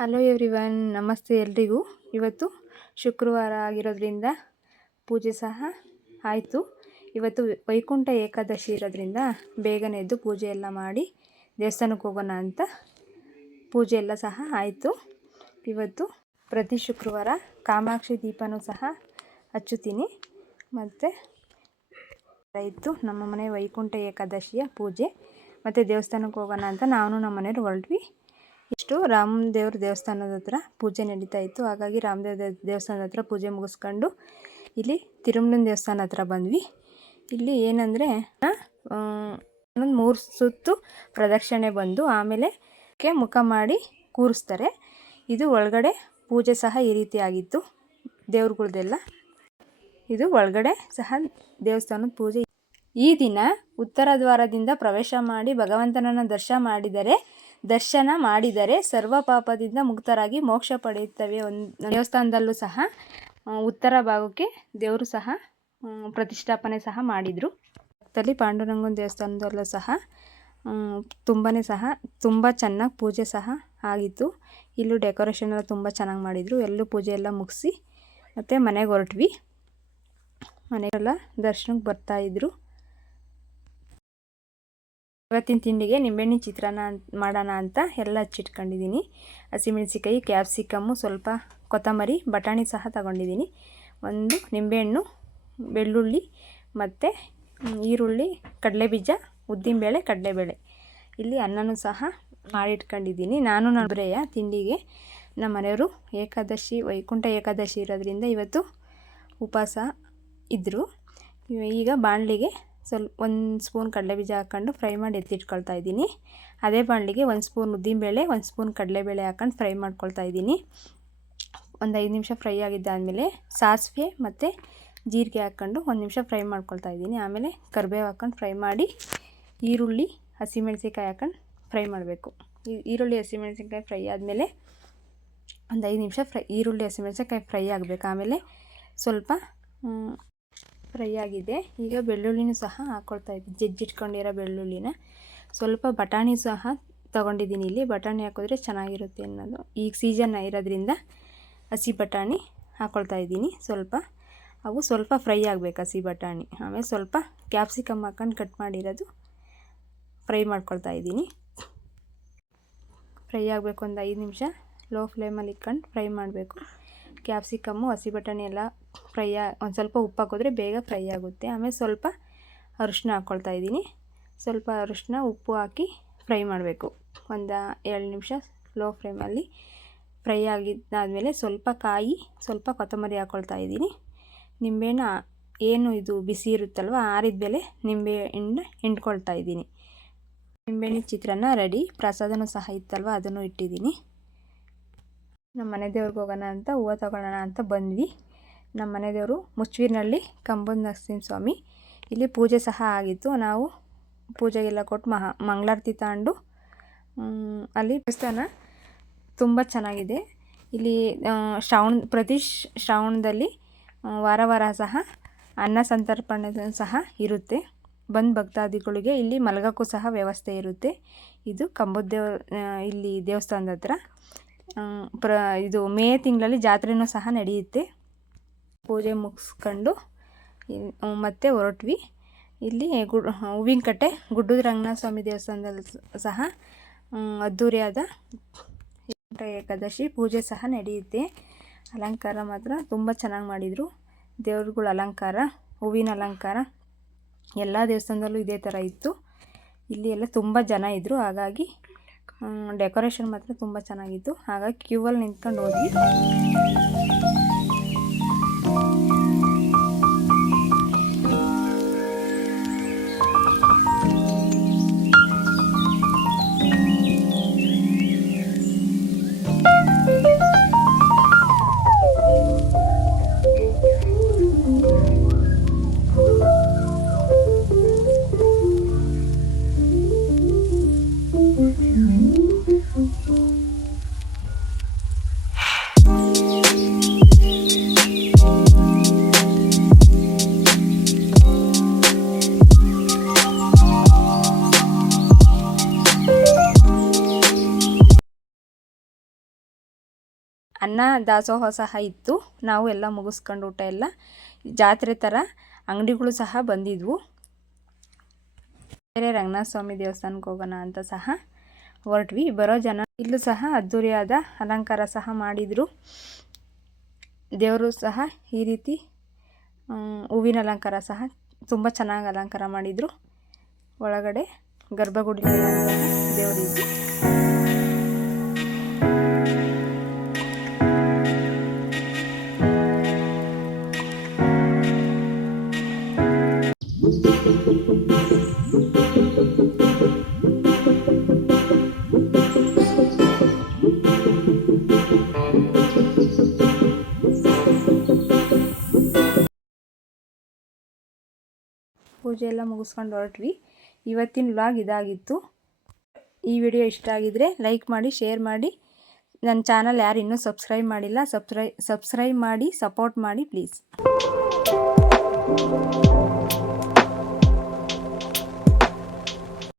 Hello everyone, ನಮಸ್ತೆ ಎಲ್ರಿಗೂ. ಇವತ್ತು ಶುಕ್ರವಾರ ಆಗಿರೋದ್ರಿಂದ ಪೂಜೆ ಸಹ ಆಯಿತು. ಇವತ್ತು ವೈಕುಂಠ ಏಕಾದಶಿ ಇರೋದ್ರಿಂದ ಬೇಗನೆ ಎದ್ದು ಪೂಜೆ ಎಲ್ಲ ಮಾಡಿ ದೇವಸ್ಥಾನಕ್ಕೆ ಹೋಗೋಣ ಅಂತ ಪೂಜೆ ಎಲ್ಲ ಸಹ ಆಯಿತು. ಇವತ್ತು ಪ್ರತಿ ಶುಕ್ರವಾರ ಕಾಮಾಕ್ಷಿ ದೀಪನೂ ಸಹ ಹಚ್ಚುತ್ತೀನಿ. ಮತ್ತು ಇತ್ತು ನಮ್ಮ ಮನೆ ವೈಕುಂಠ ಏಕಾದಶಿಯ ಪೂಜೆ ಮತ್ತು ದೇವಸ್ಥಾನಕ್ಕೆ ಹೋಗೋಣ ಅಂತ ನಾನು ನಮ್ಮ ಮನೆಯವ್ರು ಹೊರಟ್ವಿ. ಇಷ್ಟು ರಾಮದೇವ್ರ ದೇವಸ್ಥಾನದ ಹತ್ರ ಪೂಜೆ ನಡೀತಾ ಇತ್ತು. ಹಾಗಾಗಿ ರಾಮದೇವ್ರ ದೇವಸ್ಥಾನದ ಹತ್ರ ಪೂಜೆ ಮುಗಿಸ್ಕೊಂಡು ಇಲ್ಲಿ ತಿರುಮಲನ ದೇವಸ್ಥಾನ ಹತ್ರ ಬಂದ್ವಿ. ಇಲ್ಲಿ ಏನಂದರೆ ಒಂದು 3 ಸುತ್ತು ಪ್ರದಕ್ಷಿಣೆ ಬಂದು ಆಮೇಲೆ ಮುಖ ಮಾಡಿ ಕೂರಿಸ್ತಾರೆ. ಇದು ಒಳಗಡೆ ಪೂಜೆ ಸಹ ಈ ರೀತಿ ಆಗಿತ್ತು. ದೇವ್ರುಗಳ್ದೆಲ್ಲ ಇದು ಒಳಗಡೆ ಸಹ ದೇವಸ್ಥಾನದ ಪೂಜೆ. ಈ ದಿನ ಉತ್ತರ ದ್ವಾರದಿಂದ ಪ್ರವೇಶ ಮಾಡಿ ಭಗವಂತನನ್ನು ದರ್ಶನ ಮಾಡಿದರೆ ಸರ್ವ ಪಾಪದಿಂದ ಮುಕ್ತರಾಗಿ ಮೋಕ್ಷ ಪಡೆಯುತ್ತವೆ. ದೇವಸ್ಥಾನದಲ್ಲೂ ಸಹ ಉತ್ತರ ಭಾಗಕ್ಕೆ ದೇವರು ಸಹ ಪ್ರತಿಷ್ಠಾಪನೆ ಸಹ ಮಾಡಿದರು. ಪಕ್ಕದಲ್ಲಿ ಪಾಂಡುರಂಗನ ದೇವಸ್ಥಾನದಲ್ಲೂ ಸಹ ತುಂಬ ಚೆನ್ನಾಗಿ ಪೂಜೆ ಸಹ ಆಗಿತ್ತು. ಇಲ್ಲೂ ಡೆಕೋರೇಷನ್ ಎಲ್ಲ ತುಂಬ ಚೆನ್ನಾಗಿ ಮಾಡಿದರು. ಎಲ್ಲೂ ಪೂಜೆ ಎಲ್ಲ ಮುಗಿಸಿ ಮತ್ತು ಮನೆಗೆ ಹೊರಟ್ವಿ. ಮನೆಗೆಲ್ಲ ದರ್ಶನಕ್ಕೆ ಬರ್ತಾಯಿದ್ರು. ಇವತ್ತಿನ ತಿಂಡಿಗೆ ನಿಂಬೆಹಣ್ಣಿನ ಚಿತ್ರಾನ್ನ ಮಾಡೋಣ ಅಂತ ಎಲ್ಲ ಹಚ್ಚಿಟ್ಕೊಂಡಿದ್ದೀನಿ. ಹಸಿಮೆಣಸಿಕಾಯಿ, ಕ್ಯಾಪ್ಸಿಕಮ್ಮು, ಸ್ವಲ್ಪ ಕೊತ್ತಂಬರಿ, ಬಟಾಣಿ ಸಹ ತಗೊಂಡಿದ್ದೀನಿ. ಒಂದು ನಿಂಬೆಹಣ್ಣು, ಬೆಳ್ಳುಳ್ಳಿ ಮತ್ತು ಈರುಳ್ಳಿ, ಕಡಲೆಬೀಜ, ಉದ್ದಿನಬೇಳೆ, ಕಡಲೆಬೇಳೆ. ಇಲ್ಲಿ ಅನ್ನನೂ ಸಹ ಮಾಡಿಟ್ಕೊಂಡಿದ್ದೀನಿ. ನಾನು ಒಬ್ಬರೆಯ ತಿಂಡಿಗೆ. ನಮ್ಮ ಮನೆಯವರು ಏಕಾದಶಿ ವೈಕುಂಠ ಏಕಾದಶಿ ಇರೋದ್ರಿಂದ ಇವತ್ತು ಉಪವಾಸ ಇದ್ದರು. ಈಗ ಬಾಣಲಿಗೆ ಸ್ವಲ್ಪ 1 ಸ್ಪೂನ್ ಕಡಲೆಬೀಜ ಹಾಕ್ಕೊಂಡು ಫ್ರೈ ಮಾಡಿ ಎತ್ತಿಟ್ಕೊಳ್ತಾ ಇದ್ದೀನಿ. ಅದೇ ಬಾಣಲಿಗೆ 1 ಸ್ಪೂನ್ ಉದ್ದಿನಬೇಳೆ, 1 ಸ್ಪೂನ್ ಕಡಲೆಬೇಳೆ ಹಾಕ್ಕೊಂಡು ಫ್ರೈ ಮಾಡ್ಕೊಳ್ತಾ ಇದ್ದೀನಿ. ಒಂದು 5 ನಿಮಿಷ ಫ್ರೈ ಆಗಿದ್ದಾದಮೇಲೆ ಸಾಸಿವೆ ಮತ್ತು ಜೀರಿಗೆ ಹಾಕ್ಕೊಂಡು 1 ನಿಮಿಷ ಫ್ರೈ ಮಾಡ್ಕೊಳ್ತಾ ಇದ್ದೀನಿ. ಆಮೇಲೆ ಕರಿಬೇವು ಹಾಕ್ಕೊಂಡು ಫ್ರೈ ಮಾಡಿ ಈರುಳ್ಳಿ, ಹಸಿಮೆಣಸಿಕಾಯಿ ಹಾಕ್ಕೊಂಡು ಫ್ರೈ ಮಾಡಬೇಕು. ಈರುಳ್ಳಿ ಹಸಿಮೆಣಸಿಕಾಯಿ ಫ್ರೈ ಆದಮೇಲೆ ಒಂದು 5 ನಿಮಿಷ ಈರುಳ್ಳಿ ಹಸಿಮೆಣಸಿಕಾಯಿ ಫ್ರೈ ಆಗಬೇಕು. ಆಮೇಲೆ ಸ್ವಲ್ಪ ಫ್ರೈ ಆಗಿದೆ. ಈಗ ಬೆಳ್ಳುಳ್ಳಿನೂ ಸಹ ಹಾಕ್ಕೊಳ್ತಾ ಇದ್ದೀನಿ. ಜಜ್ಜಿಟ್ಕೊಂಡಿರೋ ಬೆಳ್ಳುಳ್ಳಿನ. ಸ್ವಲ್ಪ ಬಟಾಣಿ ಸಹ ತೊಗೊಂಡಿದ್ದೀನಿ. ಇಲ್ಲಿ ಬಟಾಣಿ ಹಾಕಿದ್ರೆ ಚೆನ್ನಾಗಿರುತ್ತೆ ಅನ್ನೋದು. ಈಗ ಸೀಸನ್ ಇರೋದ್ರಿಂದ ಹಸಿ ಬಟಾಣಿ ಹಾಕ್ಕೊಳ್ತಾ ಇದ್ದೀನಿ. ಅವು ಸ್ವಲ್ಪ ಫ್ರೈ ಆಗಬೇಕು, ಹಸಿ ಬಟಾಣಿ. ಆಮೇಲೆ ಸ್ವಲ್ಪ ಕ್ಯಾಪ್ಸಿಕಮ್ ಹಾಕ್ಕೊಂಡು ಕಟ್ ಮಾಡಿರೋದು ಫ್ರೈ ಮಾಡ್ಕೊಳ್ತಾ ಇದ್ದೀನಿ. ಫ್ರೈ ಆಗಬೇಕು. ಒಂದು 5 ನಿಮಿಷ ಲೋ ಫ್ಲೇಮಲ್ಲಿ ಇಟ್ಕೊಂಡು ಫ್ರೈ ಮಾಡಬೇಕು. ಕ್ಯಾಪ್ಸಿಕಮ್ಮು, ಹಸಿ ಬಟಾಣಿ ಎಲ್ಲ ಒಂದು ಸ್ವಲ್ಪ ಉಪ್ಪು ಹಾಕಿದ್ರೆ ಬೇಗ ಫ್ರೈ ಆಗುತ್ತೆ. ಆಮೇಲೆ ಸ್ವಲ್ಪ ಅರಿಶಿನ ಹಾಕ್ಕೊಳ್ತಾ ಇದ್ದೀನಿ. ಸ್ವಲ್ಪ ಅರಿಶಿನ, ಉಪ್ಪು ಹಾಕಿ ಫ್ರೈ ಮಾಡಬೇಕು. ಒಂದು 2 ನಿಮಿಷ ಲೋ ಫ್ಲೇಮಲ್ಲಿ ಫ್ರೈ ಆಗಿದ್ದಾದಮೇಲೆ ಸ್ವಲ್ಪ ಕಾಯಿ, ಸ್ವಲ್ಪ ಕೊತ್ತಂಬರಿ ಹಾಕ್ಕೊಳ್ತಾ ಇದ್ದೀನಿ. ನಿಂಬೆಹಣ್ಣು ಏನು ಇದು ಬಿಸಿ ಇರುತ್ತಲ್ವ, ಆರಿದ ಮೇಲೆ ನಿಂಬೆಹಣ್ಣು ಹಿಂಡ್ಕೊಳ್ತಾ ಇದ್ದೀನಿ. ನಿಂಬೆಹಣ್ಣಿನ ಚಿತ್ರಾನ್ನ ರೆಡಿ. ಪ್ರಸಾದನೂ ಸಹ ಇತ್ತಲ್ವ, ಅದನ್ನು ಇಟ್ಟಿದ್ದೀನಿ. ನಮ್ಮ ಮನೆ ದೇವ್ರಿಗೆ ಹೋಗೋಣ ಅಂತ ಹೂವು ತಗೊಳ್ಳೋಣ ಅಂತ ಬಂದ್ವಿ. ನಮ್ಮ ಮನೆ ದೇವರು ಮುಚ್ಚೂರಿನಲ್ಲಿ ಕಂಬದ ನರಸಿಂಹಸ್ವಾಮಿ. ಇಲ್ಲಿ ಪೂಜೆ ಸಹ ಆಗಿತ್ತು. ನಾವು ಪೂಜೆಗೆಲ್ಲ ಕೊಟ್ಟು ಮಂಗಳಾರತಿ ತಗೊಂಡು ಅಲ್ಲಿ ದೇವಸ್ಥಾನ ತುಂಬ ಚೆನ್ನಾಗಿದೆ. ಇಲ್ಲಿ ಪ್ರತಿ ಶ್ರಾವಣದಲ್ಲಿ ವಾರ ಸಹ ಅನ್ನ ಸಂತರ್ಪಣೆ ಸಹ ಇರುತ್ತೆ. ಬಂದು ಭಕ್ತಾದಿಗಳಿಗೆ ಇಲ್ಲಿ ಮಲಗೋಕ್ಕೂ ಸಹ ವ್ಯವಸ್ಥೆ ಇರುತ್ತೆ. ಇದು ಇಲ್ಲಿ ದೇವಸ್ಥಾನದ ಹತ್ರ ಇದು ಮೇ ತಿಂಗಳಲ್ಲಿ ಜಾತ್ರೆನೂ ಸಹ ನಡೆಯುತ್ತೆ. ಪೂಜೆ ಮುಗಿಸ್ಕೊಂಡು ಮತ್ತೆ ಹೊರಟ್ವಿ. ಇಲ್ಲಿ ಹೂವಿನಕಟ್ಟೆ ಗುಡ್ಡದ ರಂಗನಾಥ ಸ್ವಾಮಿ ದೇವಸ್ಥಾನದಲ್ಲಿ ಸಹ ಅದ್ಧೂರಿಯಾದ ಏಕಾದಶಿ ಪೂಜೆ ಸಹ ನಡೆಯುತ್ತೆ. ಅಲಂಕಾರ ಮಾತ್ರ ತುಂಬ ಚೆನ್ನಾಗಿ ಮಾಡಿದರು. ದೇವ್ರುಗಳ ಅಲಂಕಾರ, ಹೂವಿನ ಅಲಂಕಾರ ಎಲ್ಲ ದೇವಸ್ಥಾನದಲ್ಲೂ ಇದೇ ಥರ ಇತ್ತು. ಇಲ್ಲಿ ಎಲ್ಲ ತುಂಬ ಜನ ಇದ್ದರು. ಹಾಗಾಗಿ ಡೆಕೋರೇಷನ್ ಮಾತ್ರ ತುಂಬ ಚೆನ್ನಾಗಿತ್ತು. ಹಾಗಾಗಿ ಕ್ಯೂವಲ್ಲಿ ನಿಂತ್ಕೊಂಡು ಹೋದ್ವಿ. ಅನ್ನ ದಾಸೋಹ ಸಹ ಇತ್ತು. ನಾವು ಎಲ್ಲ ಮುಗಿಸ್ಕೊಂಡು ಊಟ ಎಲ್ಲ ಜಾತ್ರೆ ಥರ ಅಂಗಡಿಗಳು ಸಹ ಬಂದಿದ್ವು. ಬೇರೆ ರಂಗನಾಥ ಸ್ವಾಮಿ ದೇವಸ್ಥಾನಕ್ಕೆ ಹೋಗೋಣ ಅಂತ ಸಹ ಹೊರಟ್ವಿ. ಬರೋ ಜನ ಇಲ್ಲೂ ಸಹ ಅದ್ಧೂರಿಯಾದ ಅಲಂಕಾರ ಸಹ ಮಾಡಿದರು. ದೇವರು ಸಹ ಈ ರೀತಿ ಹೂವಿನ ಅಲಂಕಾರ ಸಹ ತುಂಬ ಚೆನ್ನಾಗಿ ಅಲಂಕಾರ ಮಾಡಿದರು. ಒಳಗಡೆ ಗರ್ಭಗುಡಿ ದೇವರಿದ್ದು ಪೂಜೆ ಎಲ್ಲ ಮುಗಿಸ್ಕೊಂಡು ಹೊರಟ್ವಿ. ಇವತ್ತಿನ ವ್ಲಾಗ್ ಇದಾಗಿತ್ತು. ಈ ವಿಡಿಯೋ ಇಷ್ಟ ಆಗಿದರೆ ಲೈಕ್ ಮಾಡಿ, ಶೇರ್ ಮಾಡಿ. ನನ್ನ ಚಾನಲ್ ಯಾರು ಇನ್ನೂ ಸಬ್ಸ್ಕ್ರೈಬ್ ಮಾಡಿಲ್ಲ, ಸಬ್ಸ್ಕ್ರೈಬ್ ಮಾಡಿ, ಸಪೋರ್ಟ್ ಮಾಡಿ ಪ್ಲೀಸ್.